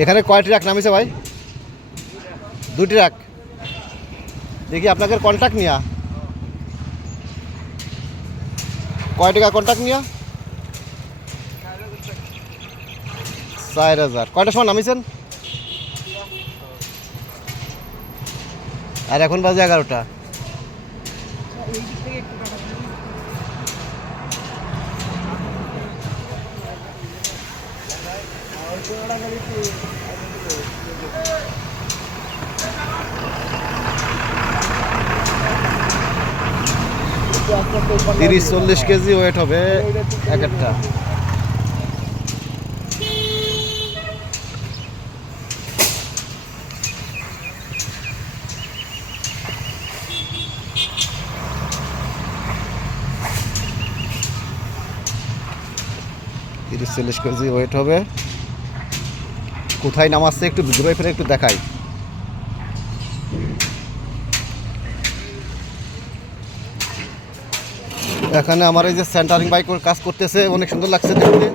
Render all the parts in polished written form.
এখানে কয়টি ট্রাক নামিছে ভাই? 2টি ট্রাক। দেখি আপনাদের কন্ট্যাক্ট নিয়া কয় টাকা কন্ট্যাক্ট নিয়া? 4000। কয়টার সময় নামিয়েছেন? আর এখন বাজে 11টা। তিরিশ 40 কেজি ওয়েট হবে এক একটা। তিরিশ 40 কেজি ওয়েট হবে। কোথায় নামাচ্ছে একটু ঘুরে ফিরে একটু দেখাই। এখানে আমার এই যে সেন্টারিং বাইক কাজ করতেছে, অনেক সুন্দর লাগছে দেখতে।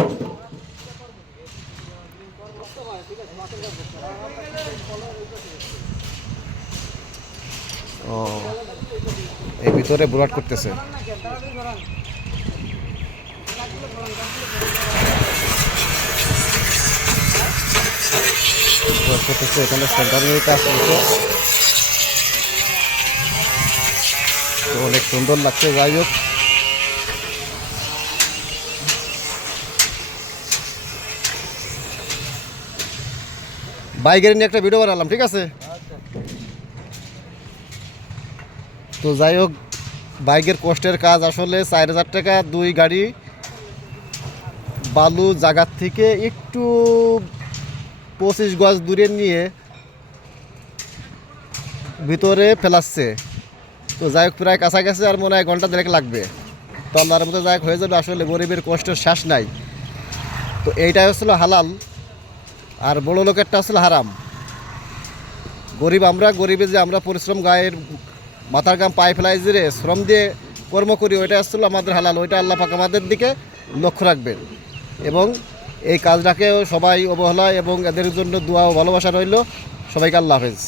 ও এই ভিতরে বুরাট করতেছে। এখানে সেন্টারিং কাজ করছে, অনেক সুন্দর লাগছে। যাই হোক, বাইকের নিয়ে একটা ভিডিও বানালাম, ঠিক আছে? তো যাই হোক, বাইকের কষ্টের কাজ আসলে 4000 টাকা 2 গাড়ি বালু জায়গার থেকে একটু 25 গজ দূরে নিয়ে ভিতরে ফেলাচ্ছে। তো যাই হোক, প্রায় কাছাকাছি আর মনে হয় ঘন্টা 1.5 লাগবে। তো আল্লাহর মতো যাই হোক হয়ে যাবে। আসলে গরিবের কষ্টের শেষ নাই। তো এইটাই হচ্ছিল হালাল, আর বড় লোকেরটা হচ্ছিল হারাম। গরিব আমরা, গরিবে যে আমরা পরিশ্রম গায়ের মাথার গাম পায়ে ফেলাই যে শ্রম দিয়ে কর্ম করি, ওইটা আসছিল আমাদের হালাল। ওইটা আল্লাহ পাক আমাদের দিকে লক্ষ্য রাখবেন। এবং এই কাজটাকেও সবাই অবহেলা এবং এদের জন্য দোয়া ও ভালোবাসা রইল। সবাইকে আল্লাহ হাফেজ।